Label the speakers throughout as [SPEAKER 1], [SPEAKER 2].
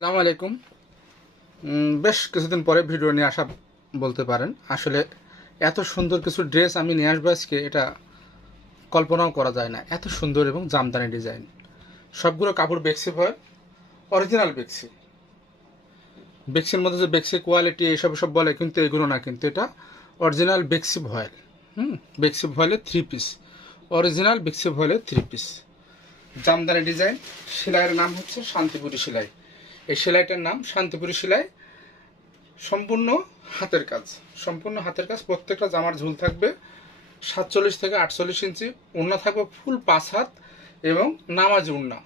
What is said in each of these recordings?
[SPEAKER 1] সালামু আলাইকুম বেশ কিছুদিন পরে ভিডিও নিয়ে আসা বলতে পারেন আসলে এত সুন্দর কিছু ড্রেস আমি নিয়ে আসবো আজকে এটা কল্পনাও করা যায় না এত সুন্দর এবং জামদানি ডিজাইন সবগুলো কাপড় বেক্সি হয় অরিজিনাল বেক্সি বেক্সির মধ্যে যে বেক্সি কোয়ালিটি এসব সব বলে কিন্তু এগুলো না কিন্তু এটা অরিজিনাল বেক্সি ভয়েল হুম বেক্সি ভয়েলের থ্রি পিস অরিজিনাল বেক্সি ভয়েলের থ্রি পিস জামদানি ডিজাইন সেলাইয়ের নাম হচ্ছে শান্তিপুরি সেলাই এই সেলাইটার নাম শান্তিপুরি সেলাই সম্পূর্ণ হাতের কাজ সম্পূর্ণ হাতের কাজ প্রত্যেকটা জামার ঝুল থাকবে সাতচল্লিশ থেকে আটচল্লিশ ইঞ্চি উন্না থাকবে ফুল পাঁচ হাত এবং নামাজ উন্না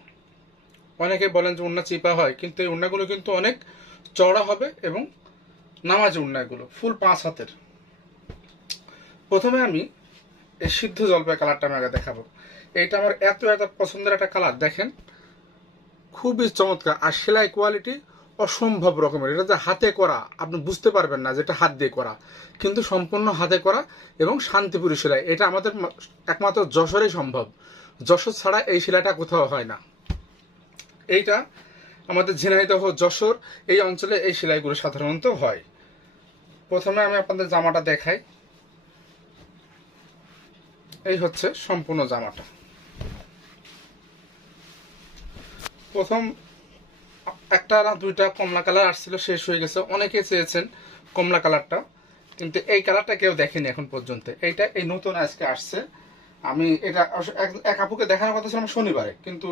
[SPEAKER 1] অনেকে বলেন যে উন্না চিপা হয় কিন্তু এই উন্নাগুলো কিন্তু অনেক চড়া হবে এবং নামাজ উন্নাগুলো ফুল পাঁচ হাতের প্রথমে আমি এই সিদ্ধ জলপাই কালারটা আমি আগে দেখাবো এইটা আমার এত এত পছন্দের একটা কালার দেখেন খুবই চমৎকার আর সেলাই কোয়ালিটি অসম্ভব রকমের এটা যে হাতে করা আপনি বুঝতে পারবেন না যেটা হাত দিয়ে করা কিন্তু সম্পূর্ণ হাতে করা এবং শান্তিপুরী সেলাই এটা আমাদের একমাত্র যশোরই সম্ভব যশোর ছাড়া এই সেলাইটা কোথাও হয় না এইটা আমাদের ঝিনাইদহ যশোর এই অঞ্চলে এই সেলাইগুলো সাধারণত হয় প্রথমে আমি আপনাদের জামাটা দেখাই এই হচ্ছে সম্পূর্ণ জামাটা প্রথম একটা না দুইটা কমলা কালার আসছিল শেষ হয়ে গেছে অনেকে চেয়েছেন কমলা কালারটা কিন্তু এই কালারটা কেউ দেখেনি এখন পর্যন্ত এইটা এই নতুন আজকে আসছে আমি এটা এক আপুকে দেখানোর কথা ছিলাম আমার শনিবারে কিন্তু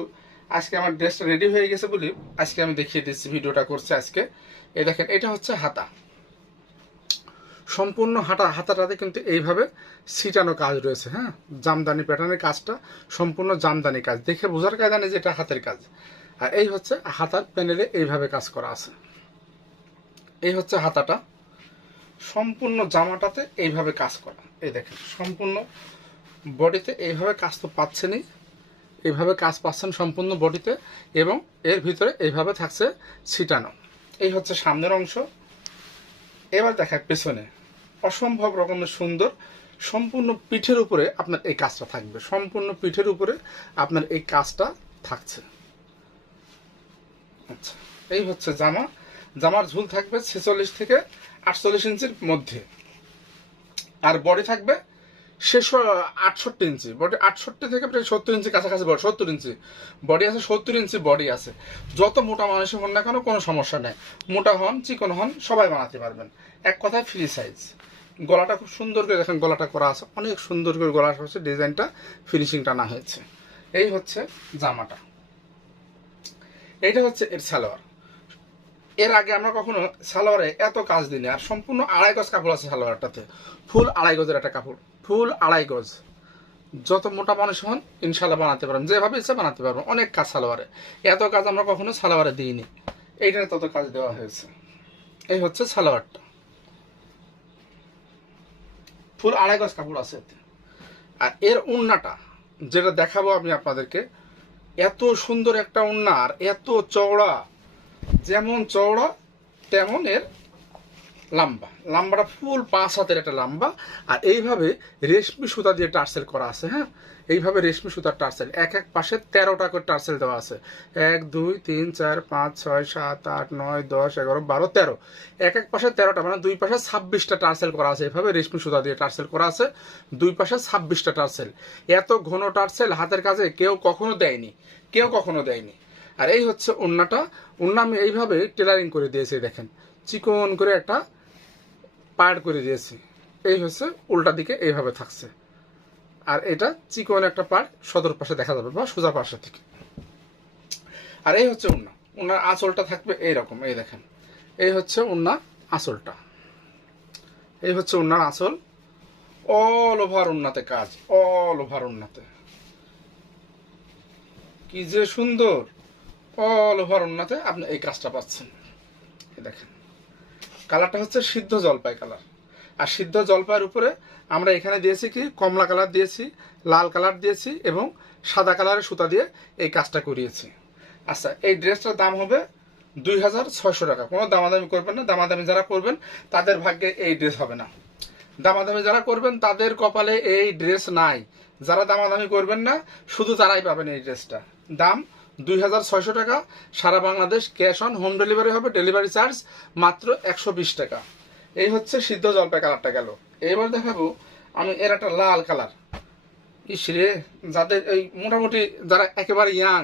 [SPEAKER 1] আজকে আমার ড্রেসটা রেডি হয়ে গেছে বলি আজকে আমি দেখিয়ে দিচ্ছি ভিডিওটা করছে আজকে এই দেখেন এটা হচ্ছে হাতা সম্পূর্ণ হাঁটা হাতাটাতে কিন্তু এইভাবে ছিটানো কাজ রয়েছে হ্যাঁ জামদানি প্যাটার্নের কাজটা সম্পূর্ণ জামদানি কাজ দেখে বোঝার কাজ নেই যে এটা হাতের কাজ আর এই হচ্ছে হাতার প্যানেলে এইভাবে কাজ করা আছে এই হচ্ছে হাতাটা সম্পূর্ণ জামাটাতে এইভাবে কাজ করা এই দেখেন সম্পূর্ণ বডিতে এইভাবে কাজ তো পাচ্ছেনই এইভাবে কাজ পাচ্ছেন সম্পূর্ণ বডিতে এবং এর ভিতরে এইভাবে থাকছে ছিটানো এই হচ্ছে সামনের অংশ এবার দেখা পেছনে অসম্ভব রকমের সুন্দর সম্পূর্ণ পিঠের উপরে আপনার এই কাজটা থাকবে সম্পূর্ণ পিঠের উপরে আপনার এই কাজটা থাকছে আচ্ছা এই হচ্ছে জামা জামার ঝুল থাকবে ছেচল্লিশ থেকে আটচল্লিশ ইঞ্চির মধ্যে আর বডি থাকবে শেষ আটষট্টি ইঞ্চি বডি আটষট্টি থেকে প্রায় সত্তর ইঞ্চি কাছাকাছি বডি সত্তর ইঞ্চি বডি আছে সত্তর ইঞ্চি বডি আছে যত মোটা মানুষই হন না কেন কোনো সমস্যা নেই মোটা হন চিকন হন সবাই বানাতে পারবেন এক কথায় ফ্রি সাইজ গলাটা খুব সুন্দর করে দেখেন গলাটা করা আছে অনেক সুন্দর করে গলা হচ্ছে ডিজাইনটা ফিনিশিং টানা হয়েছে এই হচ্ছে জামাটা এটা হচ্ছে এর সালোয়ার এর আগে আমরা কখনো সালোয়ারে এত কাজ দিই না আর সম্পূর্ণ আড়াই গজ কাপড় আছে সালোয়ারটাতে ফুল আড়াই গজের একটা কাপড় ফুল আড়াই গজ যত মোটা মানুষ হন ইনশাল্লাহ বানাতে পারবেন যেভাবে ইচ্ছা বানাতে পারবেন অনেক কাজ সালোয়ারে এত কাজ আমরা কখনো সালোয়ারে দিইনি এইটার তত কাজ দেওয়া হয়েছে এই হচ্ছে সালোয়ারটা ফুল আড়াই গজ কাপড় আছে আর এর উন্নাটা যেটা দেখাবো আমি আপনাদেরকে এত সুন্দর একটা ওনার এত চওড়া যেমন চওড়া তেমন এর লাম্বা লাম্বাটা ফুল পাঁচ হাতের একটা লাম্বা আর এইভাবে রেশমি সুতা দিয়ে টার্সেল করা আছে হ্যাঁ এইভাবে রেশমি সুতার টার্সেল এক এক পাশে তেরোটা করে টার্সেল দেওয়া আছে এক দুই তিন চার পাঁচ ছয় সাত আট নয় দশ এগারো বারো তেরো এক এক পাশে তেরোটা মানে দুই পাশে ছাব্বিশটা টার্সেল করা আছে এইভাবে রেশমি সুতা দিয়ে টার্সেল করা আছে দুই পাশে ছাব্বিশটা টার্সেল এত ঘন টার্সেল হাতের কাছে কেউ কখনো দেয়নি কেউ কখনো দেয়নি আর এই হচ্ছে অন্যটা অন্য আমি এইভাবে টেলারিং করে দিয়েছি দেখেন চিকন করে একটা পার করে দিয়েছি এই হচ্ছে উল্টা দিকে এইভাবে থাকছে আর এটা চিকন একটা পার্ট সদর পাশে দেখা যাবে বা সোজা পাশে থেকে আর এই হচ্ছে উন্না উন্নার আঁচলটা থাকবে এইরকম এই দেখেন এই হচ্ছে উন্না আঁচলটা এই হচ্ছে উন্নার আঁচল অল ওভার উন্নাতে কাজ অল ওভার উন্নাতে কি যে সুন্দর অল ওভার উন্নাতে আপনি এই কাজটা পাচ্ছেন দেখেন কালারটা হচ্ছে সিদ্ধ জলপাই কালার আর সিদ্ধ জলপাইয়ের উপরে আমরা এখানে দিয়েছি কি কমলা কালার দিয়েছি লাল কালার দিয়েছি এবং সাদা কালারের সুতা দিয়ে এই কাজটা করিয়েছি আচ্ছা এই ড্রেসটার দাম হবে দুই হাজার ছয়শো টাকা কোনো দামাদামি করবেন না দামাদামি যারা করবেন তাদের ভাগ্যে এই ড্রেস হবে না দামাদামি যারা করবেন তাদের কপালে এই ড্রেস নাই যারা দামাদামি করবেন না শুধু তারাই পাবেন এই ড্রেসটা দাম দুই টাকা সারা Bangladesh cash on home delivery হবে ডেলিভারি চার্জ মাত্র একশো টাকা এই হচ্ছে সিদ্ধ জলপাই কালারটা গেল এবার দেখাবো আমি এর একটা লাল কালার ইসরে যাদের এই মোটামুটি যারা একেবারে ইয়াং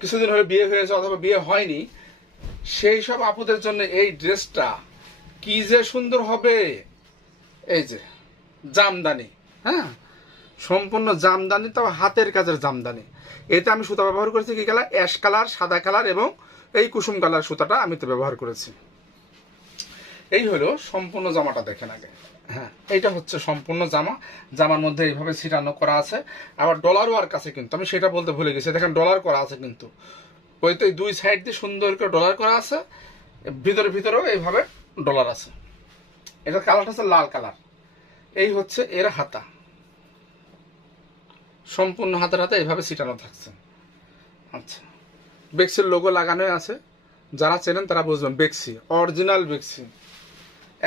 [SPEAKER 1] কিছুদিন হলে বিয়ে হয়েছে অথবা বিয়ে হয়নি সেই সব আপুদের জন্য এই ড্রেসটা কি যে সুন্দর হবে এই যে জামদানি হ্যাঁ সম্পূর্ণ জামদানি তাও হাতের কাজের জামদানি এতে আমি সুতা ব্যবহার করেছি কী কালার অ্যাশ কালার সাদা কালার এবং এই কুসুম কালার সুতাটা আমি তো ব্যবহার করেছি এই হলো সম্পূর্ণ জামাটা দেখেন আগে হ্যাঁ এইটা হচ্ছে সম্পূর্ণ জামা জামার মধ্যে এইভাবে ছিটানো করা আছে আবার ডলার ওয়ার্ক আছে কিন্তু আমি সেটা বলতে ভুলে গেছি দেখেন ডলার করা আছে কিন্তু ওই তো দুই সাইড দিয়ে সুন্দর করে ডলার করা আছে ভিতরে ভিতরেও এইভাবে ডলার আছে এটার কালারটা হচ্ছে লাল কালার এই হচ্ছে এর হাতা সম্পূর্ণ হাতের হাতে এভাবে ছিটানো থাকছে আচ্ছা বেক্সির লোগো লাগানোই আছে যারা চেনেন তারা বুঝবেন বেক্সি অরিজিনাল বেক্সি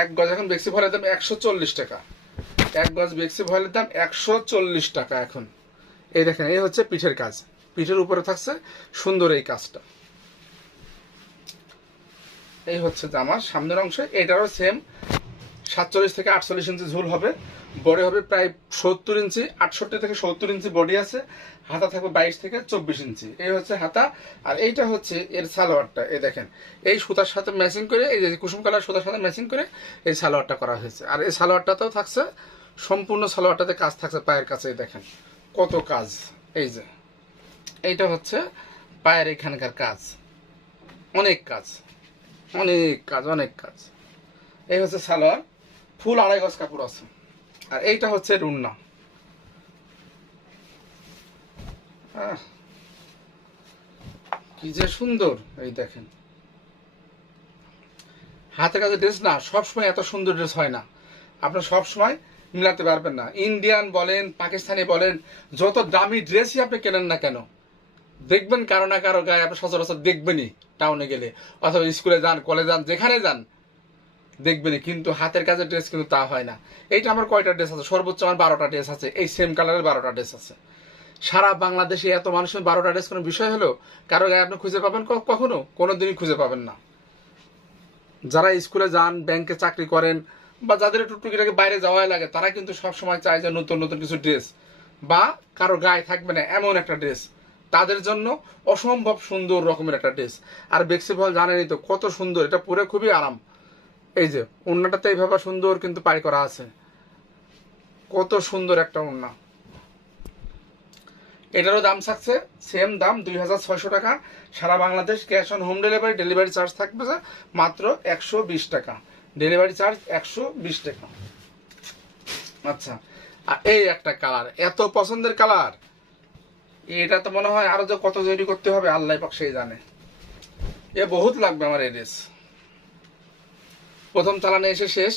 [SPEAKER 1] এক গজ এখন বেক্সি ভয়ের দাম একশো চল্লিশ টাকা এক গজ বেক্সি ভয়েলের দাম একশো চল্লিশ টাকা এখন এই দেখেন এই হচ্ছে পিঠের কাজ পিঠের উপরে থাকছে সুন্দর এই কাজটা এই হচ্ছে জামার সামনের অংশে এটারও সেম সাতচল্লিশ থেকে আটচল্লিশ ইঞ্চি ঝুল হবে বড় হবে প্রায় সত্তর ইঞ্চি আটষট্টি থেকে সত্তর ইঞ্চি বডি আছে হাতা থাকবে বাইশ থেকে চব্বিশ ইঞ্চি এই হচ্ছে হাতা আর এইটা হচ্ছে এর সালোয়ারটা এই দেখেন এই সুতার সাথে ম্যাচিং করে এই যে কুসুম কালার সুতার সাথে ম্যাচিং করে এই সালোয়ারটা করা হয়েছে আর এই সালোয়ারটাতেও থাকছে সম্পূর্ণ সালোয়ারটাতে কাজ থাকছে পায়ের কাছে এই দেখেন কত কাজ এই যে এইটা হচ্ছে পায়ের এখানকার কাজ অনেক কাজ অনেক কাজ অনেক কাজ এই হচ্ছে সালোয়ার ফুল আড়াই গজ কাপড় আছে আর এইটা হচ্ছে রুন্না কি যে সুন্দর এই দেখেন হাতের কাছে ড্রেস না সবসময় এত সুন্দর ড্রেস হয় না আপনার সবসময় মিলাতে পারবেন না ইন্ডিয়ান বলেন পাকিস্তানি বলেন যত দামি ড্রেসই আপনি কেনেন না কেন দেখবেন কারো না কারো গায়ে আপনি সচরাচর দেখবেনই টাউনে গেলে অথবা স্কুলে যান কলেজ যান যেখানে যান দেখবেনি কিন্তু হাতের কাজের ড্রেস কিন্তু তা হয় না এইটা আমার কয়টা ড্রেস আছে সর্বোচ্চ আমার বারোটা ড্রেস আছে এই সেম কালারের বারোটা ড্রেস আছে সারা বাংলাদেশে এত মানুষের বারোটা ড্রেস কোনো বিষয় হলো কারো গায়ে আপনি খুঁজে পাবেন কখনো কোনো দিনই খুঁজে পাবেন না যারা স্কুলে যান ব্যাংকে চাকরি করেন বা যাদের টুকটুকিটাকে বাইরে যাওয়াই লাগে তারা কিন্তু সবসময় চায় যে নতুন নতুন কিছু ড্রেস বা কারো গায়ে থাকবে না এমন একটা ড্রেস তাদের জন্য অসম্ভব সুন্দর রকমের একটা ড্রেস আর বেক্সিফল জানেনি তো কত সুন্দর এটা পরে খুবই আরাম এই যে ওড়নাটাতে এইভাবে সুন্দর কিন্তু পাই করা আছে কত সুন্দর একটা ওড়না এটারও দাম থাকছে সেম দাম দুই হাজার টাকা সারা Bangladesh cash on home delivery delivery charge থাকবে মাত্র একশো বিশ টাকা ডেলিভারি চার্জ একশো বিশ টাকা আচ্ছা আর এই একটা কালার এত পছন্দের কালার এটা তো মনে হয় আরও যে কত তৈরি করতে হবে আল্লাহ পাক সেই জানে এ বহুত লাগবে আমার এই ড্রেস প্রথম চালানে এসে শেষ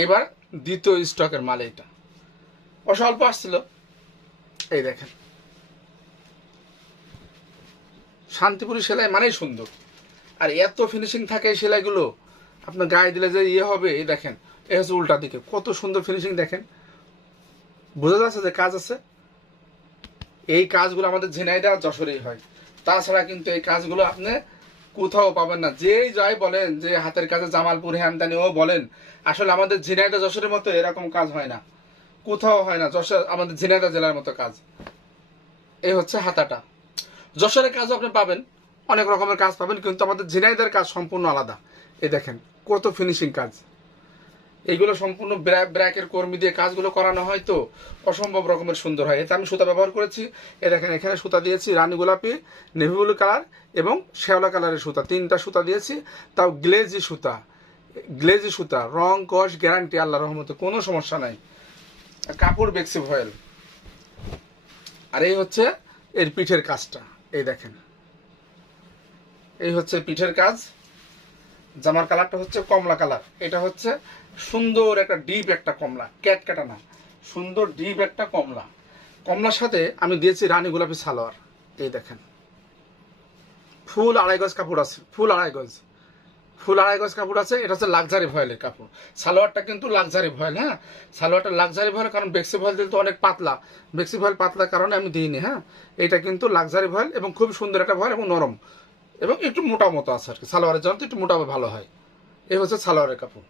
[SPEAKER 1] এইবার দ্বিতীয় স্টকের মাল এইটা অস্বল্প আসছিল এই দেখেন শান্তিপুরি সেলাই মানেই সুন্দর আর এত ফিনিশিং থাকে এই সেলাইগুলো আপনার গায়ে দিলে যে ইয়ে হবে এই দেখেন এ হচ্ছে উল্টা দিকে কত সুন্দর ফিনিশিং দেখেন বোঝা যাচ্ছে যে কাজ আছে এই কাজগুলো আমাদের ঝিনাইদা যশোরেই হয় তাছাড়া কিন্তু এই কাজগুলো আপনি কোথাও পাবেন না যেই যাই বলেন যে হাতের কাজে জামালপুর হ্যামদানি ও বলেন আসলে আমাদের ঝিনাইদা যশোরের মতো এরকম কাজ হয় না কোথাও হয় না যশোর আমাদের ঝিনাইদা জেলার মতো কাজ এই হচ্ছে হাতাটা যশোরের কাজও আপনি পাবেন অনেক রকমের কাজ পাবেন কিন্তু আমাদের ঝিনাইদের কাজ সম্পূর্ণ আলাদা এই দেখেন কত ফিনিশিং কাজ এইগুলো সম্পূর্ণ ব্র্যাকের কর্মী দিয়ে কাজগুলো করানো হয় তো অসম্ভব রকমের সুন্দর হয় এতে আমি সুতা ব্যবহার করেছি এ দেখেন এখানে সুতা দিয়েছি রানী গোলাপি নেভি ব্লু কালার এবং শ্যাওলা কালারের সুতা তিনটা সুতা দিয়েছি তাও গ্লেজি সুতা গ্লেজি সুতা রং কষ গ্যারান্টি আল্লাহ রহমতে কোনো সমস্যা নাই কাপড় বেক্সি ভয়েল আর এই হচ্ছে এর পিঠের কাজটা এই দেখেন এই হচ্ছে পিঠের কাজ জামার কালারটা হচ্ছে কমলা কালার এটা হচ্ছে সুন্দর একটা ডিপ একটা কমলা ক্যাট কাটা না সুন্দর ডিপ একটা কমলা কমলার সাথে আমি দিয়েছি রানী গোলাপি সালোয়ার এই দেখেন ফুল আড়াই গজ কাপড় আছে ফুল আড়াই গজ ফুল আড়াই গজ কাপড় আছে এটা হচ্ছে লাক্সারি ভয়েলের কাপড় সালোয়ারটা কিন্তু লাক্সারি ভয়েল হ্যাঁ সালোয়ারটা লাক্সারি ভয়েল কারণ বেক্সি ভয়েল দিলে তো অনেক পাতলা বেক্সি ভয়েল পাতলার কারণে আমি দিইনি হ্যাঁ এটা কিন্তু লাক্সারি ভয়েল এবং খুব সুন্দর একটা ভয়েল এবং নরম এবং একটু মোটা মতো আছে আর কি সালোয়ারের জন্য একটু মোটাভাবে ভালো হয় এই হচ্ছে সালোয়ারের কাপড়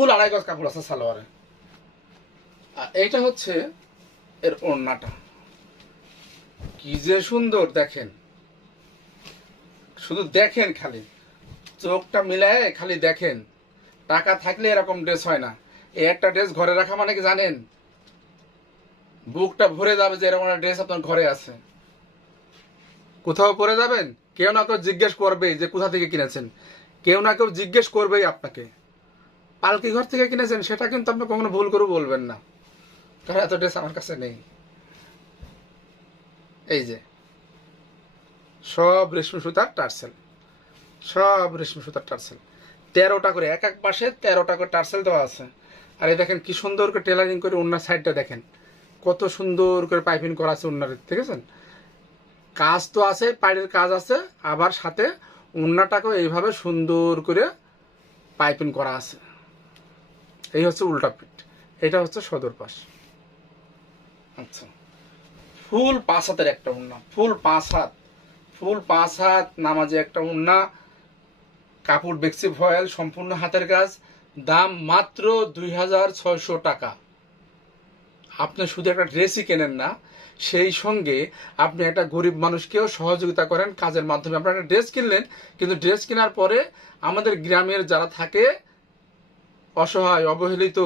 [SPEAKER 1] ফুল আড়াই গজ কাপড় আছে সালোয়ারে আর এইটা হচ্ছে এর ওড়নাটা কি যে সুন্দর দেখেন শুধু দেখেন খালি চোখটা মিলায় খালি দেখেন টাকা থাকলে এরকম ড্রেস হয় না এই একটা ড্রেস ঘরে রাখা মানে কি জানেন বুকটা ভরে যাবে যে এরকম একটা ড্রেস আপনার ঘরে আছে কোথাও পরে যাবেন কেউ না কেউ জিজ্ঞেস করবে যে কোথা থেকে কিনেছেন কেউ না কেউ জিজ্ঞেস করবেই আপনাকে পালকি ঘর থেকে কিনেছেন সেটা কিন্তু আপনি কখনো ভুল করে বলবেন না কারণ এত ড্রেস আমার কাছে নেই এই যে সব রেশমি সুতার টার্সেল সব রেশমি সুতার টার্সেল তেরোটা করে এক এক পাশে তেরোটা করে টার্সেল দেওয়া আছে আর এই দেখেন কি সুন্দর করে টেলারিং করে অন্য সাইডটা দেখেন কত সুন্দর করে পাইপিং করা আছে ওনার ঠিক আছে কাজ তো আছে পাড়ের কাজ আছে আবার সাথে ওনাটাকেও এইভাবে সুন্দর করে পাইপিং করা আছে এই হচ্ছে উল্টা পিঠ এটা হচ্ছে সদর পাশ আচ্ছা ফুল পাঁচ হাতের একটা উন্না ফুল পাঁচ হাত ফুল পাঁচ হাত নামাজে একটা উন্না কাপড় বেক্সি ভয়েল সম্পূর্ণ হাতের কাজ দাম মাত্র দুই হাজার টাকা আপনি শুধু একটা ড্রেসই কেনেন না সেই সঙ্গে আপনি একটা গরিব মানুষকেও সহযোগিতা করেন কাজের মাধ্যমে আপনার একটা ড্রেস কিনলেন কিন্তু ড্রেস কেনার পরে আমাদের গ্রামের যারা থাকে অসহায় অবহেলিত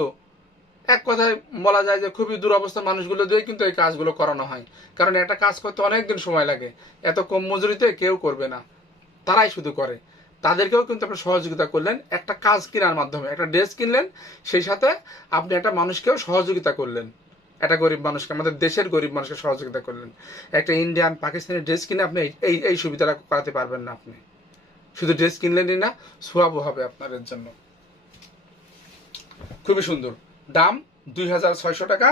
[SPEAKER 1] এক কথায় বলা যায় যে খুবই দুরবস্থা মানুষগুলো দিয়ে কিন্তু এই কাজগুলো করানো হয় কারণ একটা কাজ করতে অনেক দিন সময় লাগে এত কম মজুরিতে কেউ করবে না তারাই শুধু করে তাদেরকেও কিন্তু আপনি সহযোগিতা করলেন একটা কাজ কেনার মাধ্যমে একটা ড্রেস কিনলেন সেই সাথে আপনি একটা মানুষকেও সহযোগিতা করলেন একটা গরিব মানুষকে আমাদের দেশের গরিব মানুষকে সহযোগিতা করলেন একটা ইন্ডিয়ান পাকিস্তানি ড্রেস কিনে আপনি এই এই সুবিধাটা করাতে পারবেন না আপনি শুধু ড্রেস কিনলেনই না সোয়াবও হবে আপনাদের জন্য খুবই সুন্দর দাম দুই হাজার ছয়শো টাকা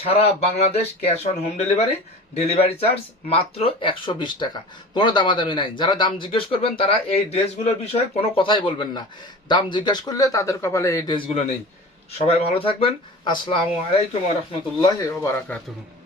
[SPEAKER 1] সারা Bangladesh cash on home delivery delivery charge মাত্র একশো বিশ টাকা কোনো দামাদামি নাই যারা দাম জিজ্ঞেস করবেন তারা এই ড্রেসগুলোর বিষয়ে কোনো কথাই বলবেন না দাম জিজ্ঞেস করলে তাদের কপালে এই ড্রেসগুলো নেই সবাই ভালো থাকবেন আসসালামু আলাইকুম রহমতুল্লাহ ওবরাকাতুম